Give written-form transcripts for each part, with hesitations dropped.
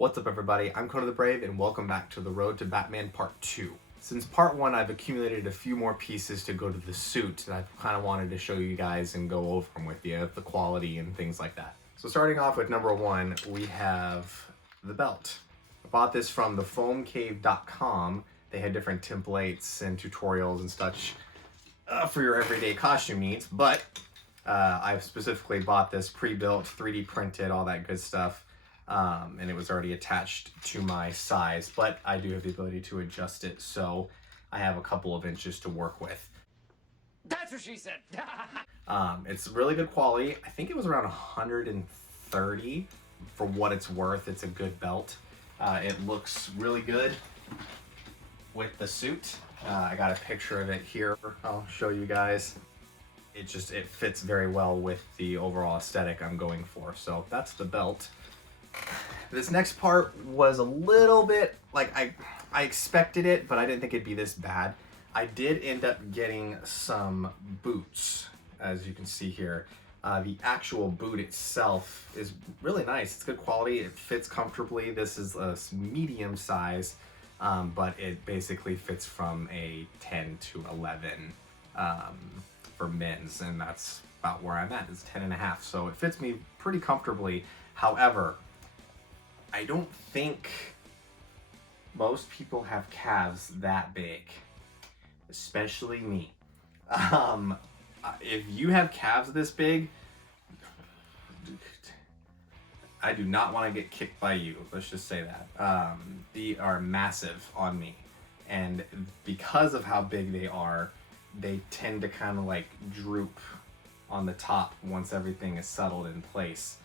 What's up everybody, I'm Conan the Brave and welcome back to The Road to Batman Part 2. Since Part 1 I've accumulated a few more pieces to go to the suit and I've kind of wanted to show you guys and go over them with you, the quality and things like that. So starting off with number 1, we have the belt. I bought this from thefoamcave.com. They had different templates and tutorials and such for your everyday costume needs, but I've specifically bought this pre-built, 3D printed, all that good stuff. And it was already attached to my size, but I do have the ability to adjust it, so I have a couple of inches to work with. That's what she said. It's really good quality. I think it was around 130 for what it's worth. It's a good belt. It looks really good with the suit. I got a picture of it here. I'll show you guys. It fits very well with the overall aesthetic I'm going for. So that's the belt. This next part was a little bit like I expected it, but I didn't think it'd be this bad. I did end up getting some boots, as you can see here. The actual boot itself is really nice. It's good quality. It fits comfortably. This is a medium size, but it basically fits from a 10 to 11 for men's, and that's about where I'm at. It's 10.5, so it fits me pretty comfortably. However, I don't think most people have calves that big, especially me. If you have calves this big, I do not want to get kicked by you. Let's just say that. They are massive on me. And because of how big they are, they tend to kind of like droop on the top once everything is settled in place.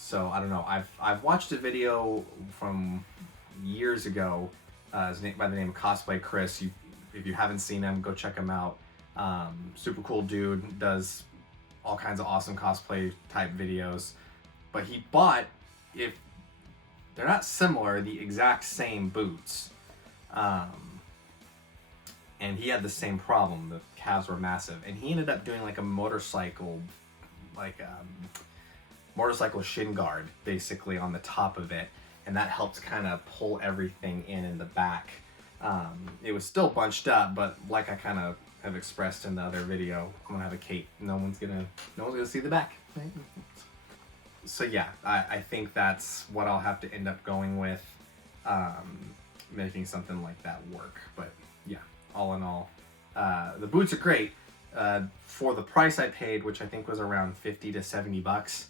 So I don't know. I've watched a video from years ago by the name of Cosplay Chris. If you haven't seen him, go check him out. Super cool dude, does all kinds of awesome cosplay type videos. But he bought, if they're not similar, the exact same boots. And he had the same problem. The calves were massive, and he ended up doing like a motorcycle shin guard basically on the top of it, and that helped kind of pull everything in the back. It was still bunched up, but like I kind of have expressed in the other video, I'm gonna have a cape. No one's gonna see the back. So yeah, I think that's what I'll have to end up going with, making something like that work. But yeah, all in all, the boots are great. For the price I paid, which I think was around 50 to 70 bucks,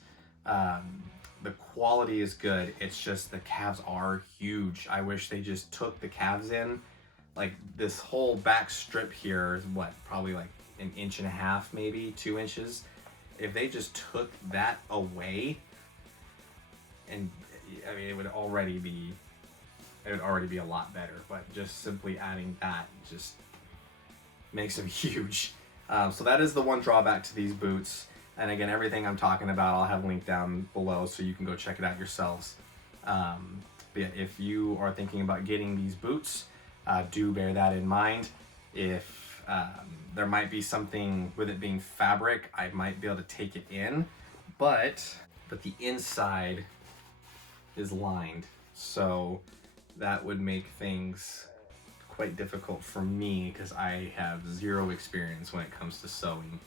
the quality is good. It's just the calves are huge. I wish they just took the calves in. Like this whole back strip here is what, probably like 1.5 inches, maybe 2 inches. If they just took that away, and I mean, it would already be a lot better, but just simply adding that just makes them huge. So that is the one drawback to these boots. And again, everything I'm talking about, I'll have linked down below so you can go check it out yourselves. But yeah, if you are thinking about getting these boots, do bear that in mind. If there might be something with it being fabric, I might be able to take it in, but the inside is lined. So that would make things quite difficult for me because I have zero experience when it comes to sewing.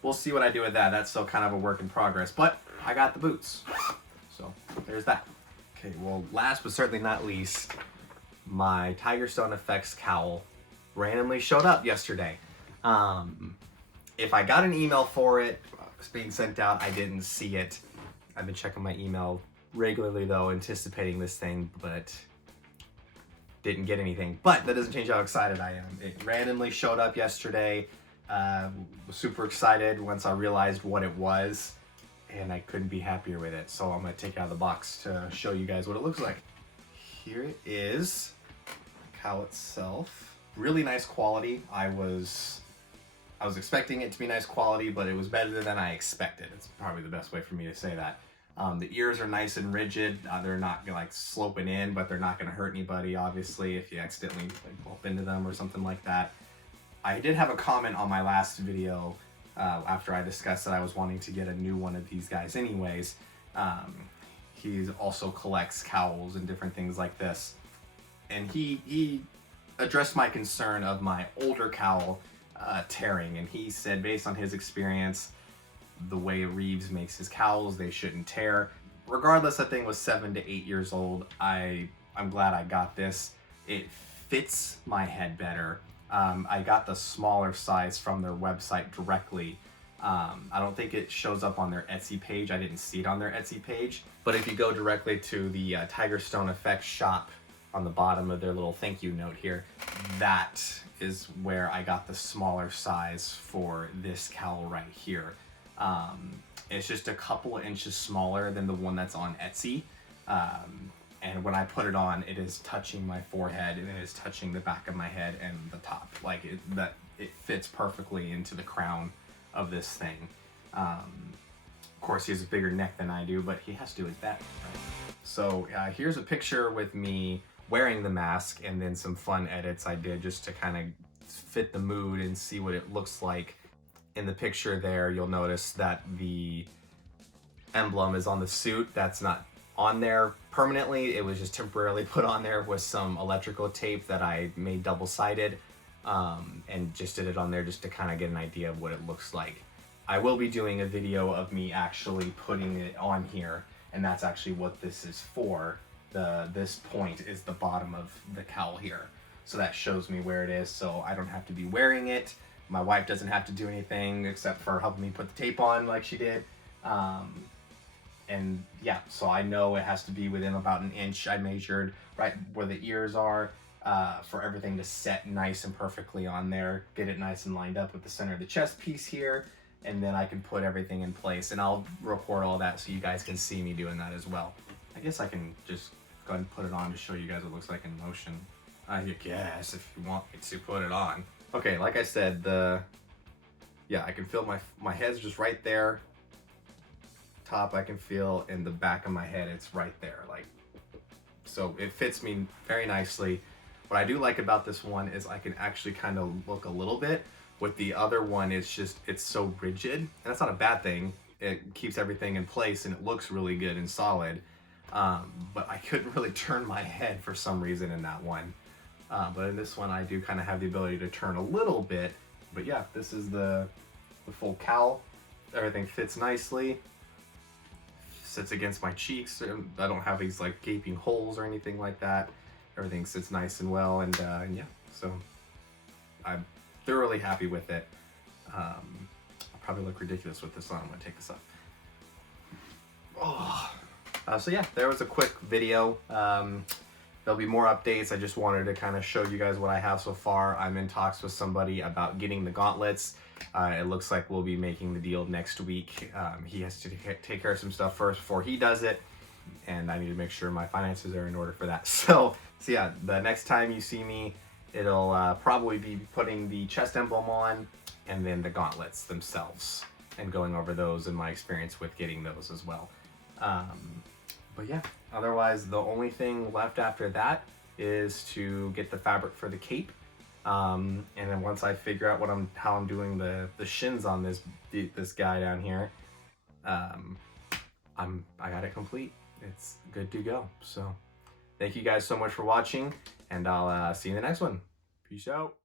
We'll see what I do with that. That's still kind of a work in progress, but I got the boots. So there's that. Okay, well, last but certainly not least, my TigerStoneFX cowl randomly showed up yesterday. If I got an email for it, it's being sent out, I didn't see it. I've been checking my email regularly though, anticipating this thing, but didn't get anything. But that doesn't change how excited I am. It randomly showed up yesterday. Was super excited once I realized what it was, and I couldn't be happier with it. So I'm gonna take it out of the box to show you guys what it looks like. Here it is, the cowl itself. Really nice quality. I was expecting it to be nice quality, but it was better than I expected. It's probably the best way for me to say that. The ears are nice and rigid. They're not like sloping in, but they're not gonna hurt anybody, obviously, if you accidentally like bump into them or something like that. I did have a comment on my last video after I discussed that I was wanting to get a new one of these guys anyways. He also collects cowls and different things like this. And he addressed my concern of my older cowl tearing, and he said based on his experience, the way Reeves makes his cowls, they shouldn't tear. Regardless, that thing was 7 to 8 years old. I'm glad I got this. It fits my head better. I got the smaller size from their website directly. I don't think it shows up on their Etsy page. I didn't see it on their Etsy page. But if you go directly to the TigerStoneFX shop on the bottom of their little thank you note here, that is where I got the smaller size for this cowl right here. It's just a couple of inches smaller than the one that's on Etsy. And when I put it on, it is touching my forehead and it is touching the back of my head and the top. Like it fits perfectly into the crown of this thing. Of course, he has a bigger neck than I do, but he has to do his best, right? So here's a picture with me wearing the mask and then some fun edits I did just to kind of fit the mood and see what it looks like. In the picture there, you'll notice that the emblem is on the suit. That's not on there permanently. It was just temporarily put on there with some electrical tape that I made double-sided, and just did it on there just to kind of get an idea of what it looks like. I will be doing a video of me actually putting it on here, and that's actually what this is for. This point is the bottom of the cowl here. So that shows me where it is, so I don't have to be wearing it. My wife doesn't have to do anything except for helping me put the tape on like she did. And yeah, so I know it has to be within about an inch. I measured right where the ears are for everything to set nice and perfectly on there. Get it nice and lined up with the center of the chest piece here. And then I can put everything in place. And I'll record all that so you guys can see me doing that as well. I guess I can just go ahead and put it on to show you guys what it looks like in motion. I guess if you want me to put it on. Okay, like I said, I can feel my head's just right there. Top I can feel, in the back of my head it's right there, like, so it fits me very nicely. What I do like about this one is I can actually kind of look a little bit. With the other one, it's so rigid, and that's not a bad thing. It keeps everything in place and it looks really good and solid. But I couldn't really turn my head for some reason in that one. But in this one, I do kind of have the ability to turn a little bit. But yeah, this is the full cowl. Everything fits nicely. Sits against my cheeks. I don't have these like gaping holes or anything like that. Everything sits nice and well, and yeah, so I'm thoroughly happy with it. I'll probably look ridiculous with this on. I'm gonna take this off. So yeah, there was a quick video. There'll be more updates. I just wanted to kind of show you guys what I have so far. I'm in talks with somebody about getting the gauntlets. It looks like we'll be making the deal next week. He has to take care of some stuff first before he does it, and I need to make sure my finances are in order for that. So yeah, the next time you see me, it'll probably be putting the chest emblem on and then the gauntlets themselves and going over those and my experience with getting those as well. But yeah, otherwise the only thing left after that is to get the fabric for the cape. And then once I figure out how I'm doing the shins on this guy down here, I got it complete. It's good to go. So thank you guys so much for watching, and I'll see you in the next one. Peace out.